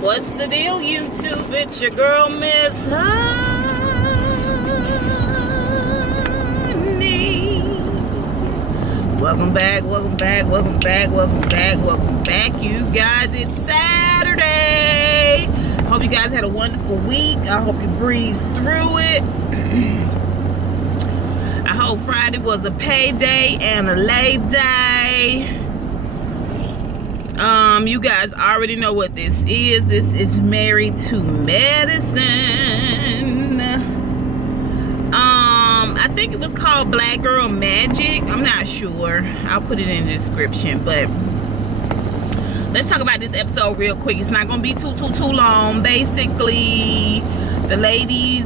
What's the deal, YouTube? It's your girl, Miss Honey. Welcome back, welcome back, welcome back, welcome back, welcome back, you guys. It's Saturday. I hope you guys had a wonderful week. I hope you breezed through it. I hope Friday was a payday and a lay day. You guys already know what this is. This is Married to Medicine. I think it was called Black Girl Magic. I'm not sure. I'll put it in the description. But let's talk about this episode real quick. It's not gonna be too long. Basically, the ladies,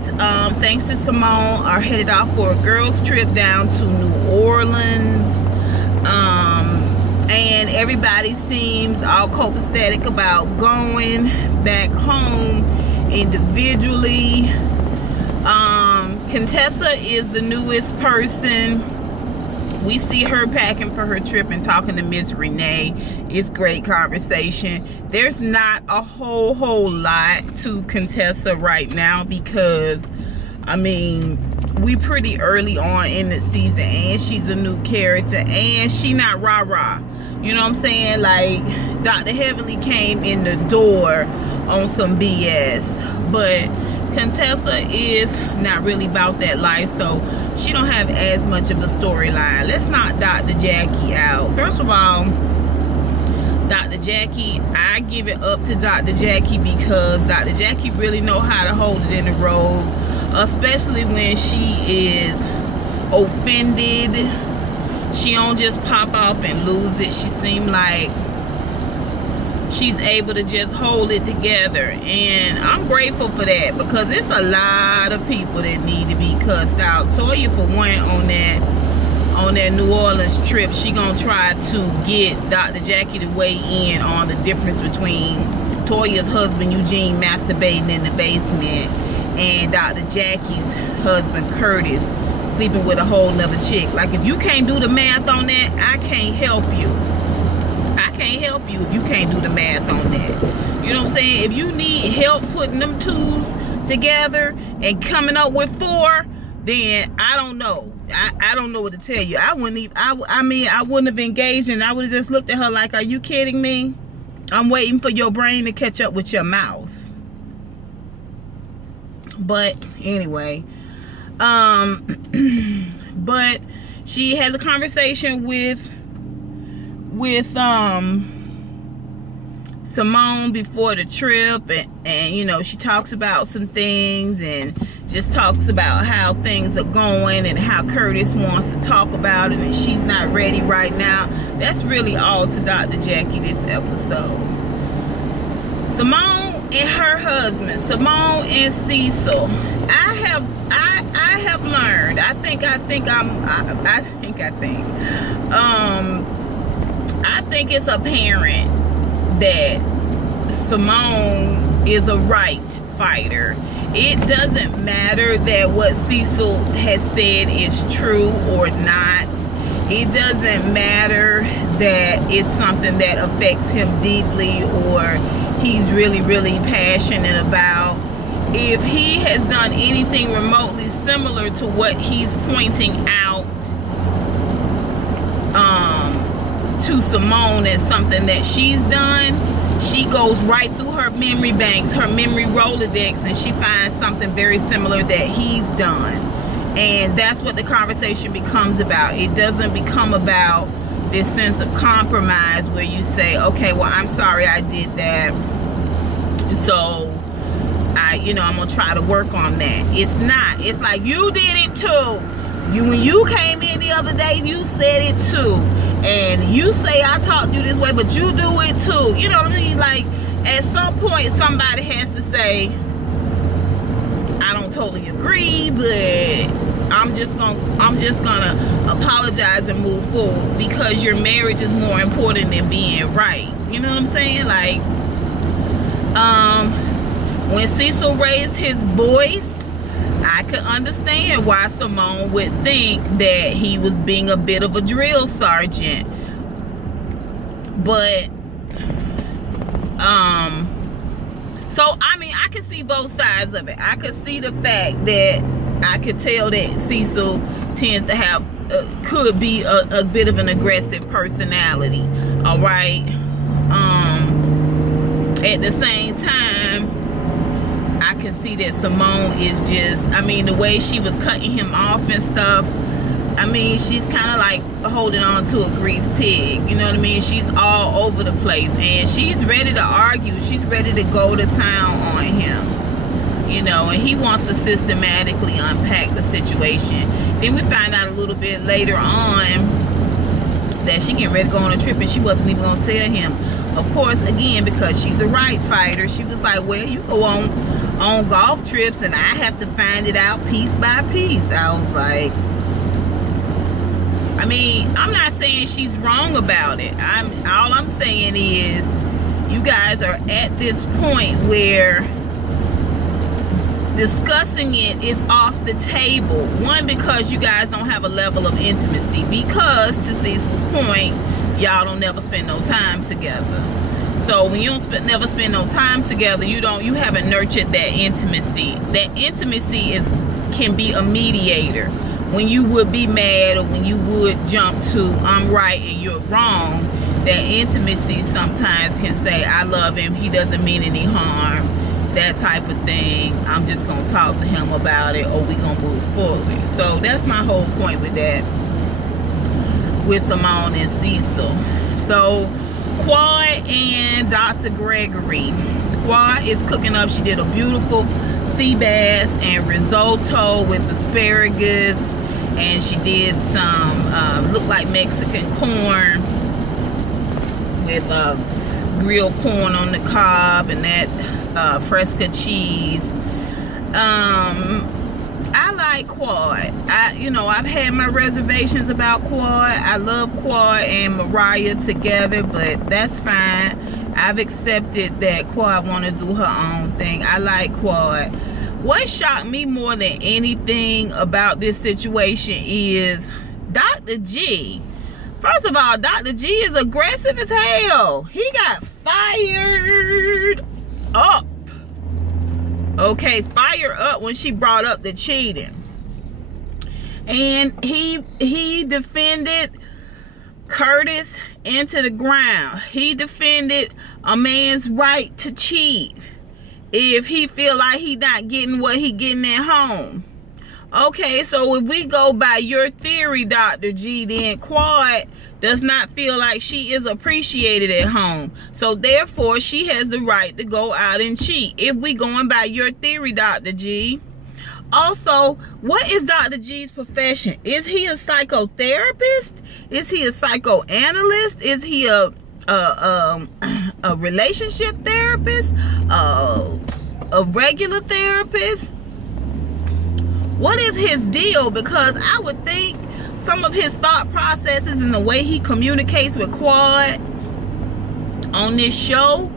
thanks to Simone, are headed off for a girls trip down to New Orleans. And everybody seems all copacetic about going back home individually. Contessa is the newest person. We see her packing for her trip and talking to Miss Renee. It's great conversation. There's not a whole lot to Contessa right now because, I mean, we pretty early on in the season and she's a new character and she not rah-rah. You know what I'm saying? Like, Dr. Heavenly came in the door on some BS. But Contessa is not really about that life, so she don't have as much of a storyline. Let's knock Dr. Jackie out. First of all, Dr. Jackie, I give it up to Dr. Jackie because Dr. Jackie really know how to hold it in the road, especially when she is offended. She don't just pop off and lose it. She seemed like she's able to just hold it together, and I'm grateful for that because it's a lot of people that need to be cussed out. Toya, for one, on that New Orleans trip, she gonna try to get Dr. Jackie to weigh in on the difference between Toya's husband Eugene masturbating in the basement and Dr. Jackie's husband Curtis sleeping with a whole nother chick. Like, if you can't do the math on that, I can't help you. I can't help you if you can't do the math on that. You know what I'm saying? If you need help putting them twos together and coming up with 4, then I don't know. I don't know what to tell you. I wouldn't even, I mean, I wouldn't have engaged, and I would have just looked at her like, are you kidding me? I'm waiting for your brain to catch up with your mouth. But anyway, but she has a conversation with Simone before the trip, and you know, she talks about some things and just talks about how things are going and how Curtis wants to talk about it and she's not ready right now. That's really all to Dr. Jackie this episode. Simone and her husband, Simone and Cecil. I have learned. I think it's apparent that Simone is a right fighter. It doesn't matter that what Cecil has said is true or not. It doesn't matter that it's something that affects him deeply or he's really passionate about. If he has done anything remotely similar to what he's pointing out to Simone as something that she's done, she goes right through her memory banks, her memory Rolodex, and she finds something very similar that he's done. And that's what the conversation becomes about. It doesn't become about this sense of compromise where you say, okay, well, I'm sorry I did that, so I'm gonna try to work on that. It's not. It's like, you did it too. When you came in the other day, you said it too. And you say I talked to you this way, but you do it too. You know what I mean? Like, at some point, somebody has to say, I don't totally agree, but I'm just gonna apologize and move forward because your marriage is more important than being right. You know what I'm saying? Like, when Cecil raised his voice, I could understand why Simone would think that he was being a bit of a drill sergeant. But So, I mean, I could see both sides of it. I could see the fact that I could tell that Cecil tends to have, could be a bit of an aggressive personality. All right. At the same time, I can see that Simone is just, I mean, the way she was cutting him off and stuff, I mean, she's kind of like holding on to a greased pig. You know what I mean? She's all over the place. And she's ready to argue. She's ready to go to town on him. You know, and he wants to systematically unpack the situation. Then we find out a little bit later on that she getting ready to go on a trip and she wasn't even going to tell him. Of course, again, because she's a right fighter, she was like, well, you go on golf trips and I have to find it out piece by piece. I was like, I mean, I'm not saying she's wrong about it. All I'm saying is you guys are at this point where discussing it is off the table. One, because you guys don't have a level of intimacy, because to Cecil's point, y'all don't never spend no time together. So when you don't never spend no time together, you haven't nurtured that intimacy. That intimacy can be a mediator. When you would be mad, or when you would jump to I'm right and you're wrong, that intimacy sometimes can say, I love him, he doesn't mean any harm, that type of thing. I'm just gonna talk to him about it, or we gonna move forward. So that's my whole point with that, with Simone and Cecil. So Quad and Dr. Gregory. Quad is cooking up. She did a beautiful sea bass and risotto with asparagus, and she did some look like Mexican corn with grilled corn on the cob and that Fresca cheese. I like Quad. I've had my reservations about Quad. I love Quad and Mariah together, but that's fine. I've accepted that Quad want to do her own thing. I like Quad. What shocked me more than anything about this situation is Dr. G. First of all, Dr. G is aggressive as hell. He got fired up. Okay, fired up when she brought up the cheating. And he defended Curtis into the ground. He defended a man's right to cheat if he feel like he not getting what he getting at home. Okay, so if we go by your theory, Dr. G, then Quad does not feel like she is appreciated at home. So therefore, she has the right to go out and cheat. If we going by your theory, Dr. G. Also, what is Dr. G's profession? Is he a psychotherapist? Is he a psychoanalyst? Is he a relationship therapist? A regular therapist? What is his deal? Because I would think some of his thought processes and the way he communicates with Quad on this show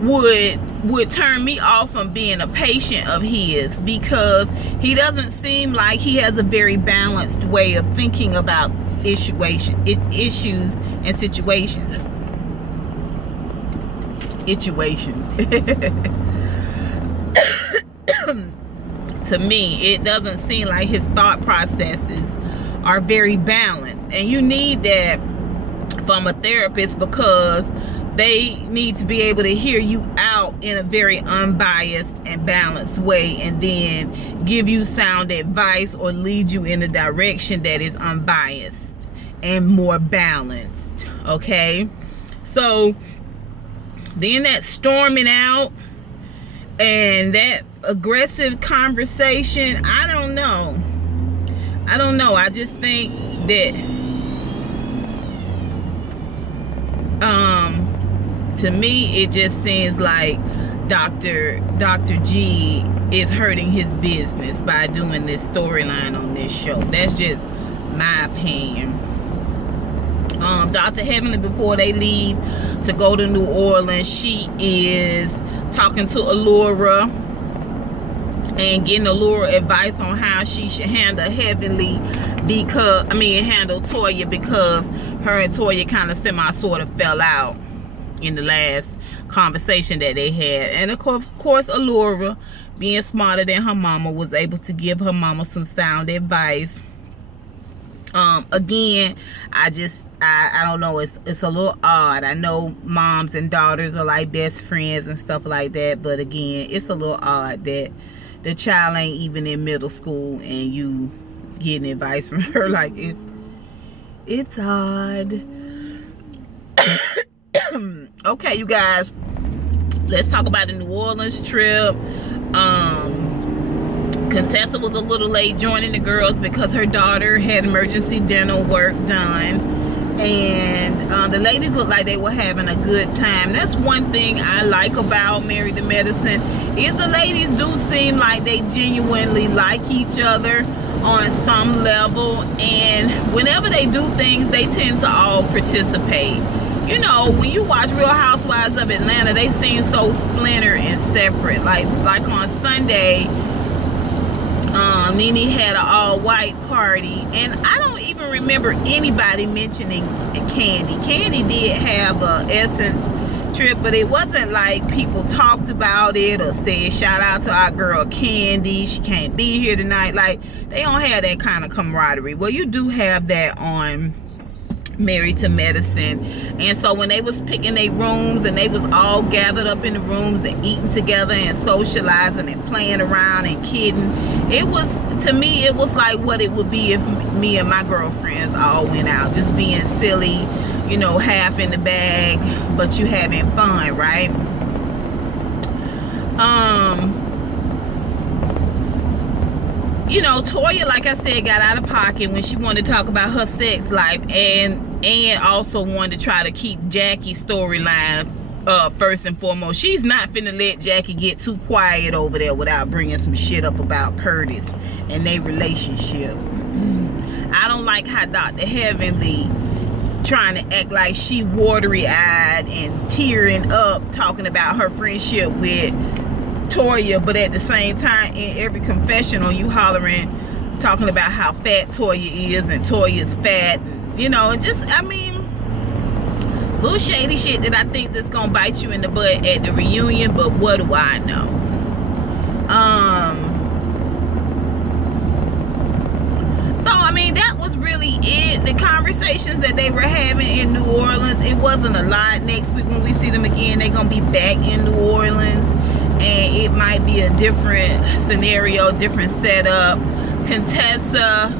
would turn me off from being a patient of his, because he doesn't seem like he has a very balanced way of thinking about issues and situations. To me, it doesn't seem like his thought processes are very balanced, and you need that from a therapist, because they need to be able to hear you out in a very unbiased and balanced way, and then give you sound advice or lead you in a direction that is unbiased and more balanced. Okay, so then that storming out and that aggressive conversation, I don't know. I just think that to me, it just seems like Dr. G is hurting his business by doing this storyline on this show. That's just my opinion. Dr. Heavenly, before they leave to go to New Orleans, she is talking to Allura and getting Allura advice on how she should handle Heavenly, handle Toya, because her and Toya kind of sort of fell out. in the last conversation that they had. And of course Allura, being smarter than her mama, was able to give her mama some sound advice. Again, I don't know, it's a little odd. I know moms and daughters are like best friends and stuff like that, but again, it's a little odd that the child ain't even in middle school and you getting advice from her. Like, it's odd. Okay, you guys, let's talk about the New Orleans trip. Contessa was a little late joining the girls because her daughter had emergency dental work done, and the ladies looked like they were having a good time. That's one thing I like about Married to Medicine, is the ladies do seem like they genuinely like each other on some level, and whenever they do things, they tend to all participate. You know, when you watch Real Housewives of Atlanta, they seem so splintered and separate. Like on Sunday, Nene had an all-white party, and I don't even remember anybody mentioning Candy. Candy did have a Essence trip, but it wasn't like people talked about it or said shout out to our girl Candy, she can't be here tonight. Like, they don't have that kind of camaraderie. Well, you do have that on Married to Medicine. And so when they was picking their rooms and they was all gathered up in the rooms and eating together and socializing and playing around and kidding, it was, to me, it was like what it would be if me and my girlfriends all went out, just being silly, you know, half in the bag, but you having fun, right? You know, Toya, like I said, got out of pocket when she wanted to talk about her sex life, and also wanted to try to keep Jackie's storyline first and foremost. She's not finna let Jackie get too quiet over there without bringing some shit up about Curtis and their relationship. I don't like how Dr. Heavenly trying to act like she watery-eyed and tearing up talking about her friendship with Toya, but at the same time in every confessional you hollering, talking about how fat Toya is and Toya's fat, you know, just, I mean, little shady shit that I think that's gonna bite you in the butt at the reunion, but what do I know? So I mean, that was really it. The conversations that they were having in New Orleans, it wasn't a lot. Next week when we see them again, they're gonna be back in New Orleans, and it might be a different scenario, different setup. Contessa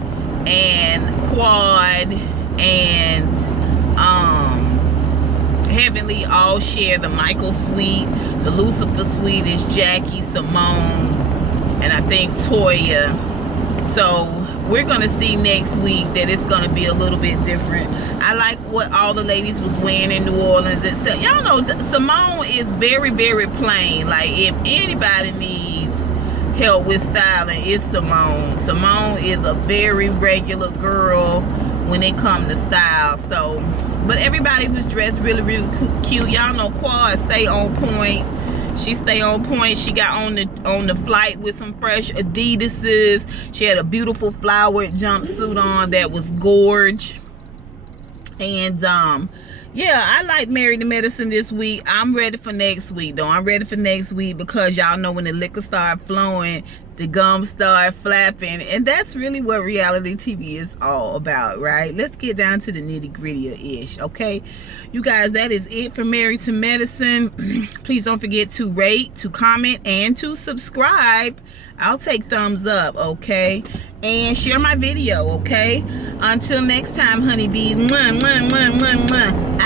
and Quad and Heavenly all share the Michael suite. The Lucifer suite is Jackie, Simone, and I think Toya. So we're gonna see next week that it's gonna be a little bit different. I like what all the ladies was wearing in New Orleans, except, y'all know, Simone is very, very plain. Like, if anybody needs help with styling, it's Simone. Simone is a very regular girl when it comes to style. So, but everybody was dressed really, really cute. Y'all know Quad stay on point. She stay on point. She got on the flight with some fresh Adidas's. She had a beautiful flowered jumpsuit on that was gorge. And yeah, I like Married to Medicine this week. I'm ready for next week though. I'm ready for next week because y'all know when the liquor start flowing, the gums start flapping, and that's really what reality TV is all about, right? Let's get down to the nitty-gritty-ish, okay? You guys, that is it for Married to Medicine. Please don't forget to rate, to comment, and to subscribe. I'll take thumbs up, okay? And share my video, okay? Until next time, honeybees. Mwah, mwah, mwah, mwah, mwah.